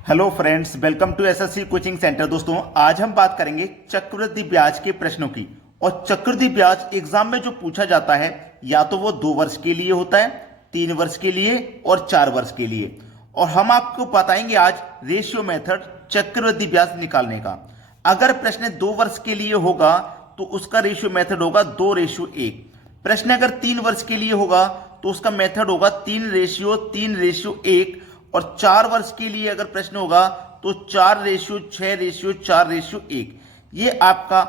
Hello friends, welcome to SSC coaching centre. दोस्तों, आज हम बात करेंगे चक्रवृद्धि ब्याज के प्रश्नों की। और चक्रवृद्धि ब्याज एग्जाम में जो पूछा जाता है या तो वो 2 वर्ष के लिए होता है, 3 वर्ष के लिए और 4 वर्ष के लिए। और हम आपको बताएंगे आज रेशियो मेथड चक्रवृद्धि ब्याज निकालने का। अगर प्रश्न 2 वर्ष के लिए होगा तो उसका रेशियो मेथड होगा 2:1। प्रश्न अगर 3 वर्ष के लिए होगा तो उसका मेथड होगा 3:3:1। और 4 वर्ष के लिए अगर प्रश्न होगा तो 4:6:4:1। ये आपका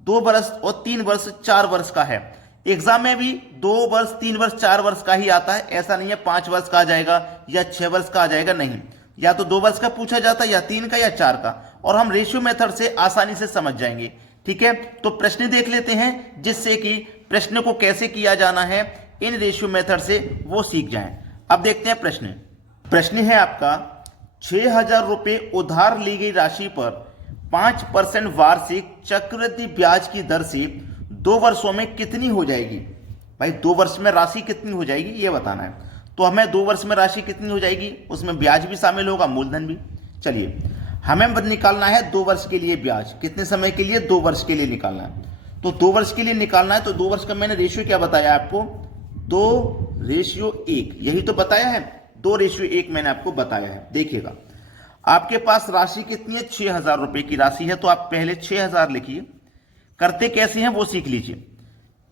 2 वर्ष और 3 वर्ष 4 वर्ष का है। एग्जाम में भी 2 वर्ष 3 वर्ष 4 वर्ष का ही आता है, ऐसा नहीं है 5 वर्ष का आ जाएगा या 6 वर्ष का आ जाएगा, नहीं। या तो 2 वर्ष का पूछा जाता है या 3 का या 4 का। और हम रेशियो मेथड से आसानी से समझ जाएंगे। ठीक है, तो प्रश्न देख लेते हैं जिससे कि प्रश्न को कैसे किया जाना है इन रेशियो मेथड से वो सीख जाएं। अब देखते हैं प्रश्न। प्रश्न है आपका, 6,000 रुपये उधार ली गई राशि पर 5% वार्षिक चक्रवृद्धि ब्याज की दर से 2 वर्षों में कितनी हो जाएगी। भाई 2 वर्ष में राशि कितनी हो जाएगी ये बताना है। तो हमें 2 वर्ष में राशि कितनी हो जाएगी, उसमें ब्याज भी शामिल होगा, मूलधन भी। चलिए, हमें निकालना है 2 वर्ष के लिए ब्याज। कितने समय के लिए? 2 वर्ष के लिए निकालना है। तो 2 वर्ष के लिए निकालना है तो 2 वर्ष का मैंने रेशियो क्या बताया आपको? 2:1, यही तो बताया है। 2:1 मैंने आपको बताया है। देखिएगा, आपके पास राशि कितनी है? 6,000 रुपए की राशि है। तो आप पहले 6,000 लिखिए। करते कैसे हैं वो सीख लीजिए।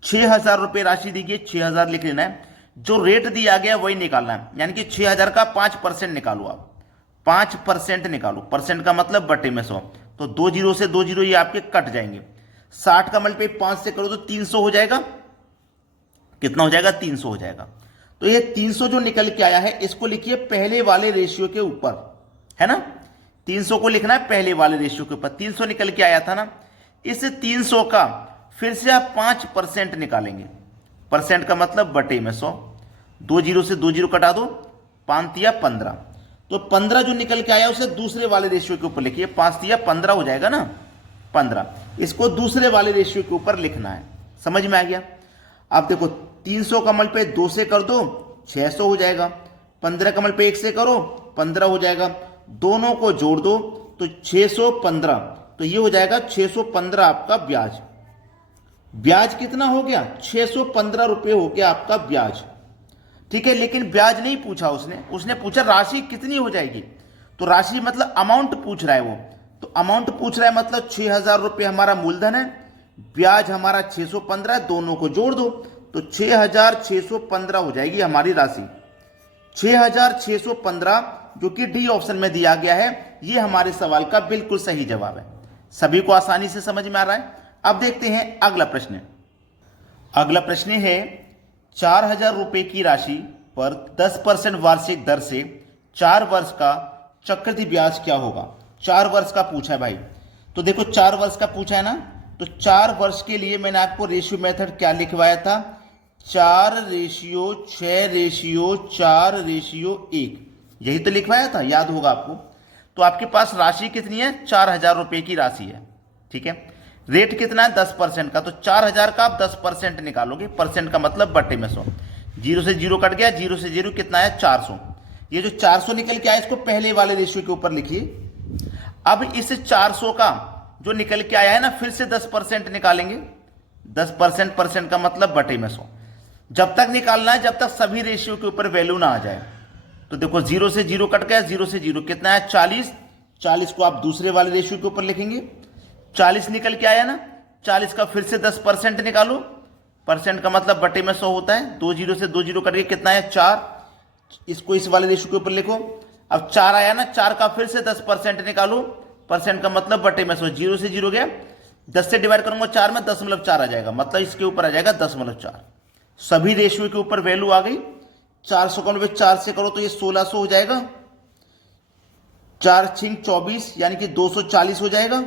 6,000 रुपए राशि दी गई, 6,000 लिख लेना है। जो रेट दिया गया वही निकालना है, यानी कि 6,000 का 5% निकालो। आप 5% निकालो। परसेंट का मतलब बटे में 100। तो 2 जीरो से 2 जीरो ये आपके कट जाएंगे। 60 का मल्टीप्लाई 5 से करो तो 300 हो जाएगा। कितना हो जाएगा? 300 हो जाएगा। तो ये 300 जो निकल के आया है इसको लिखिए पहले वाले रेशियो के ऊपर, है ना। 300 को लिखना है पहले वाले रेशियो के ऊपर। 300 निकल के आया था ना, इस 300 का फिर से आप 5% निकालेंगे। परसेंट का मतलब बटे में 100। 2 जीरो से 2 जीरो कटा दो, 5 तिया 15। तो 15 जो निकल के आया उसे दूसरे वाले रेशियो के ऊपर लिखिए। 5 तिया 15 हो जाएगा ना, 15। इसको दूसरे वाले रेशियो के ऊपर लिखना है। समझ में आ गया? आप देखो, 300 का मल्टीप्लाई 2 से कर दो, 600 हो जाएगा। 15 का मल्टीप्लाई 1 से करो, 15 हो जाएगा। दोनों को जोड़ दो तो 615। तो ये हो जाएगा 615 आपका ब्याज। ब्याज कितना हो गया? 615 रुपये हो गया आपका ब्याज। ठीक है, लेकिन ब्याज नहीं पूछा उसने पूछा राशि कितनी हो जाएगी। तो राशि मतलब अमाउंट पूछ रहा है वो। तो अमाउंट पूछ रहा है मतलब 6,000 रुपये हमारा मूलधन है, ब्याज हमारा 615 है। दोनों को जोड़ दो तो 6,615 हो जाएगी हमारी राशि। 6,615 जो कि डी ऑप्शन में दिया गया है, ये हमारे सवाल का बिल्कुल सही जवाब है। सभी को आसानी से समझ में आ रहा है। अब देखते हैं अगला प्रश्न। अगला प्रश्न है, 4,000 रुपये की राशि पर 10% वार्षिक दर से 4 वर्ष का चक्रवृद्धि ब्याज क्या होगा। 4 वर्ष का पूछा है भाई। तो देखो, 4 वर्ष का पूछा है ना, तो 4 वर्ष के लिए मैंने आपको रेशियो मेथड क्या लिखवाया था? 4:6:4:1, यही तो लिखवाया था, याद होगा आपको। तो आपके पास राशि कितनी है? 4,000 रुपये की राशि है। ठीक है, रेट कितना है? 10% का। तो 4,000 का आप 10% निकालोगे। परसेंट का मतलब बटे में 100। 0 से 0 कट गया, 0 से 0 कितना है? 400। ये जो 400 निकल के आया इसको पहले वाले रेशियो के ऊपर लिखिए। अब इस 400 का जो निकल के आया है ना, फिर से 10% निकालेंगे। 10% परसेंट का मतलब बटे में 100। जब तक निकालना है जब तक सभी रेशियो के ऊपर वैल्यू ना आ जाए। तो देखो, 0 से 0 कट गया, 0 से 0 कितना है? 40। 40 को आप दूसरे वाले रेशियो के ऊपर लिखेंगे। 40 निकल के आया ना, 40 का फिर से 10% निकालो। परसेंट का मतलब बटे में 100 होता है। 2 जीरो से 2 जीरो कट गया, कितना है? 4। इसको इस वाले रेशियो के ऊपर लिखो। अब 4 आया ना, 4 का फिर से 10% निकालो। परसेंट का मतलब बटे में 100। 0 से 0 गया, 10 से डिवाइड करूंगा 4 में, 0.4 आ जाएगा। मतलब इसके ऊपर आ जाएगा 10.4। सभी रेशियो के ऊपर वैल्यू आ गई। 400 का 4 से करो तो ये 1600 हो जाएगा। 4 छिंग 24 यानी कि 240 हो जाएगा।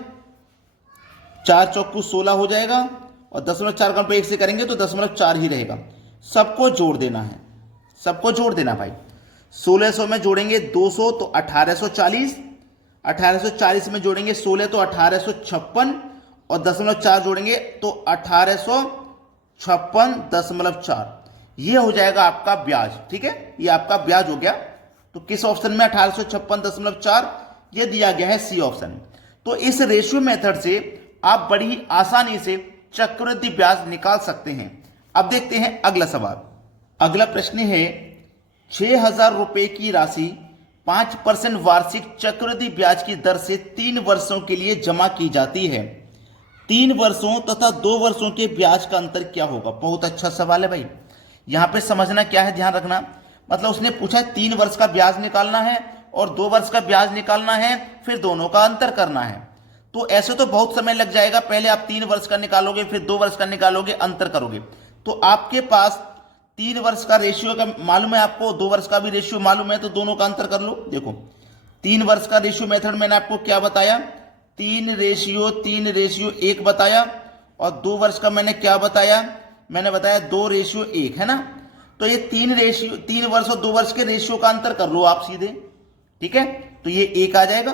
4 चौकू 16 हो जाएगा। और 0.4 का 1 से करेंगे तो 0.4 ही रहेगा। सबको जोड़ देना है, सबको जोड़ देना भाई। 1600 में जोड़ेंगे 200 तो 1840। 1840 में जोड़ेंगे 16 तो 1856। और 0.4 जोड़ेंगे तो 1856.4। ये हो जाएगा आपका ब्याज। ठीक है, ये आपका ब्याज हो गया। तो किस ऑप्शन में? 1856.4 ये दिया गया है सी ऑप्शन। तो इस रेशियो मेथड से आप बड़ी ही आसानी से चक्रवृद्धि ब्याज निकाल सकते हैं। अब देखते हैं अगला सवाल। अगला प्रश्न है 6,000 रुपए की राशि 5% वार्षिक चक्रवृद्धि ब्याज की दर से 3 वर्षों के लिए जमा की जाती है। 3 वर्षों तथा 2 वर्षों के ब्याज का अंतर क्या होगा? बहुत अच्छा सवाल है भाई। यहां पे समझना क्या है, ध्यान रखना। मतलब उसने पूछा 3 वर्ष का ब्याज निकालना है और 2 वर्ष का ब्याज निकालना है, फिर दोनों का अंतर करना है। तो ऐसे तो बहुत समय लग जाएगा। पहले आप 3 वर्ष का निकालोगे, फिर 2 वर्ष का निकालोगे, अंतर करोगे। तो आपके पास 3 वर्ष का रेशियो का मालूम है आपको, 2 वर्ष का भी रेशियो मालूम है, तो दोनों का अंतर कर लो। देखो 3 वर्ष का रेशियो मेथड मैंने आपको क्या बताया, 3:1 बताया। और 2 वर्ष का मैंने क्या बताया, मैंने बताया 2:1, है ना। तो ये 3 वर्ष और 2 वर्ष के रेशियो का अंतर कर लो आप सीधे, ठीक है। तो ये 1 आ जाएगा,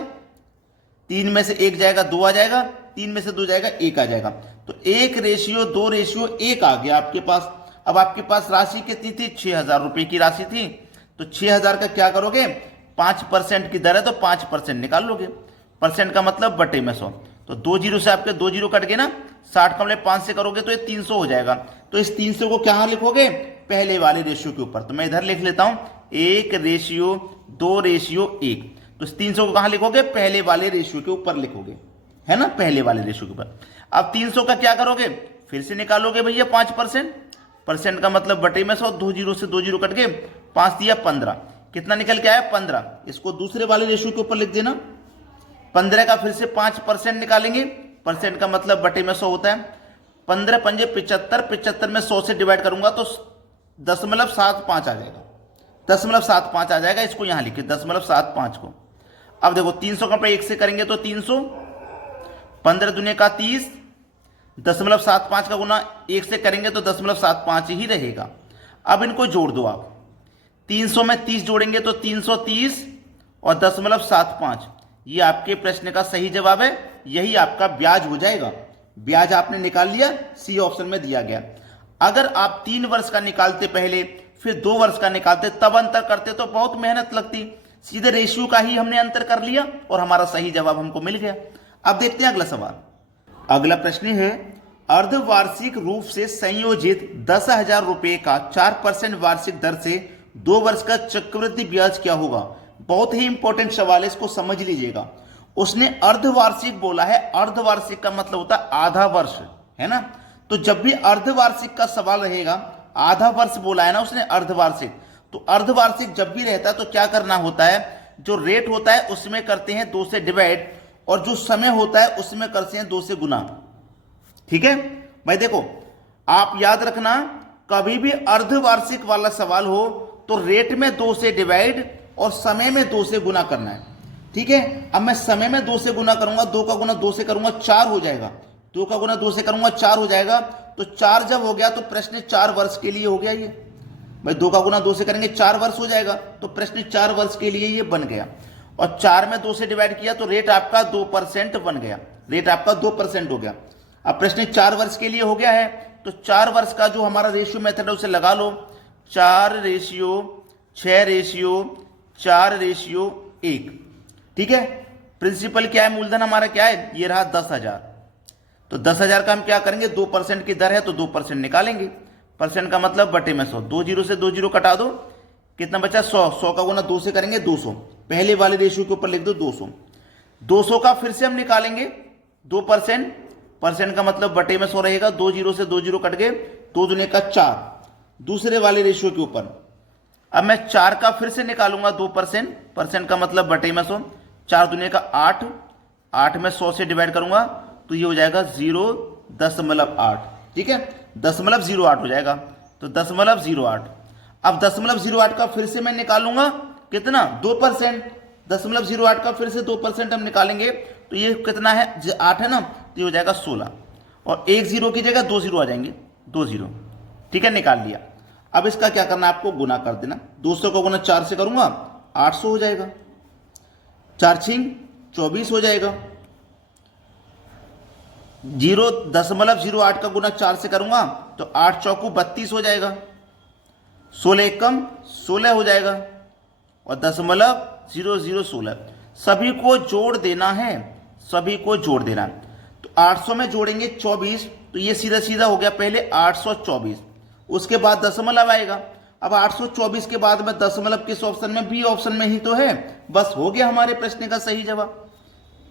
3 में से 1 जाएगा 2 आ जाएगा, 3 में से 2 जाएगा 1 आ जाएगा। तो 1:2:1 आ गया आपके पास। अब आपके पास राशि कितनी थी, 6,000 रुपए की राशि थी। तो 6,000 का क्या करोगे, 5% की दर है तो 5% निकाल लोगे। परसेंट का मतलब बटे में 100। तो 2 जीरो से आपके 2 जीरो कट गए ना, 60 का मतलब 5 से करोगे तो ये 300 हो जाएगा। तो इस 300 को क्या लिखोगे, पहले वाले रेशियो के ऊपर। तो मैं इधर लिख लेता हूं 1:2:1। तो इस 300 को कहां लिखोगे, पहले वाले रेशियो के ऊपर लिखोगे, है ना, पहले वाले रेशियो के ऊपर। अब 300 का क्या करोगे, फिर से निकालोगे भैया 5%। परसेंट का मतलब बटे में 100, 2 जीरो से 2 जीरो कट गए, 5 दिया 15, कितना निकल के आया 15। इसको दूसरे वाले रेशियो के ऊपर लिख देना। 15 का फिर से 5% निकालेंगे, परसेंट का मतलब बटे में 100 होता है। 15 पंजे 75, 75 में 100 से डिवाइड करूंगा तो 0.75 आ जाएगा, 0.75 आ जाएगा। इसको यहां लिखिए 0.75 को। अब देखो 300 का 1 से करेंगे तो 300, 15 दूने का 30, 0.75 का गुना 1 से करेंगे तो 0.75 ही रहेगा। अब इनको जोड़ दो आप, 300 में 30 जोड़ेंगे तो 330 और 0.75, ये आपके प्रश्न का सही जवाब है। यही आपका ब्याज हो जाएगा। ब्याज आपने निकाल लिया, सी ऑप्शन में दिया गया। अगर आप 3 वर्ष का निकालते पहले, फिर 2 वर्ष का निकालते, तब अंतर करते तो बहुत मेहनत लगती। सीधे रेशियो का ही हमने अंतर कर लिया और हमारा सही जवाब हमको मिल गया। अब देखते हैं अगला सवाल। अगला प्रश्न है अर्धवार्षिक रूप से संयोजित 10,000 रुपए का 4% वार्षिक दर से 2 वर्ष का चक्रवृद्धि ब्याज क्या होगा? बहुत ही इंपॉर्टेंट सवाल है, इसको समझ लीजिएगा। उसने अर्धवार्षिक बोला है, अर्धवार्षिक का मतलब होता है आधा वर्ष, है ना। तो जब भी अर्धवार्षिक का सवाल रहेगा, आधा वर्ष बोला है ना उसने अर्धवार्षिक, तो अर्धवार्षिक जब भी रहता है तो क्या करना होता है, जो रेट होता है उसमें करते हैं 2 से डिवाइड, और जो समय होता है उसमें करते हैं 2 से गुना। ठीक है भाई। देखो आप याद रखना, कभी भी अर्धवार्षिक वाला सवाल हो तो रेट में 2 से डिवाइड और समय में 2 से गुना करना है। ठीक है। अब मैं समय में 2 से गुना करूंगा, 2 का गुना 2 से करूंगा 4 हो जाएगा, 2 का गुना 2 से करूंगा 4 हो जाएगा। तो 4 जब हो गया तो प्रश्न 4 वर्ष के लिए हो गया। ये भाई 2 का गुना 2 से करेंगे 4 वर्ष हो जाएगा, तो प्रश्न 4 वर्ष के लिए ये बन गया। और 4 में 2 से डिवाइड किया तो रेट आपका 2% बन गया, रेट आपका 2% हो गया। अब प्रश्न 4 वर्ष के लिए हो गया है, तो 4 वर्ष का जो हमारा रेशियो मेथड है उसे लगा लो, 4:6:4:1। ठीक है। प्रिंसिपल क्या है, मूलधन हमारा क्या है, ये रहा 10,000। तो 10,000 का हम क्या करेंगे, 2% की दर है तो 2% निकालेंगे। परसेंट का मतलब बटे में 100, 2 जीरो से 2 जीरो कटा दो, कितना बचा 100, 100 का गुना 2 से करेंगे 200, पहले वाले रेशियो के ऊपर लिख दो 200। 200 का फिर से हम निकालेंगे 2%, परसेंट का मतलब बटे में 100 रहेगा, 2 जीरो से 2 जीरो कट गए, 2 दूने का 4, दूसरे वाले रेशियो के ऊपर। अब मैं 4 का फिर से निकालूंगा 2%, परसेंट का मतलब बटे में 100, 4 दूने का 8, 8 में 100 से डिवाइड करूंगा तो ये हो जाएगा 0.8। ठीक है, 0.08 हो जाएगा, तो 0.08। अब 0.08 का फिर से मैं निकालूंगा कितना, 2%, 0.08 का फिर से 2% हम निकालेंगे तो ये कितना है, 8 है ना, तो ये हो जाएगा 16, और 1 जीरो की जगह 2 जीरो आ जाएंगे, 2 जीरो। ठीक है, निकाल लिया। अब इसका क्या करना है, आपको गुना कर देना। 200 का गुना 4 से करूंगा 800 हो जाएगा, 4 छिंग 24 हो जाएगा। 0.08 का गुना 4 से करूंगा तो 8 चौकू 32 हो जाएगा, 16 एकम 16 हो जाएगा, और 0.0016। सभी को जोड़ देना है, सभी को जोड़ देना है। तो 800 में जोड़ेंगे 24, तो ये सीधा सीधा हो गया, पहले 824, उसके बाद दशमलव आएगा। अब 824 के बाद में दशमलव किस ऑप्शन में? बी ऑप्शन में ही तो है। बस हो गया हमारे प्रश्न का सही जवाब।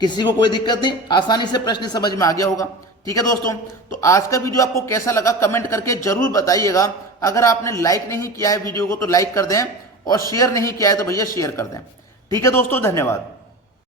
किसी को कोई दिक्कत नहीं, आसानी से प्रश्न समझ में आ गया होगा। ठीक है दोस्तों, तो आज का वीडियो आपको कैसा लगा कमेंट करके जरूर बताइएगा। अगर आपने लाइक नहीं किया है वीडियो को तो लाइक कर दें, और शेयर नहीं किया है तो भैया शेयर कर दें। ठीक है दोस्तों, धन्यवाद।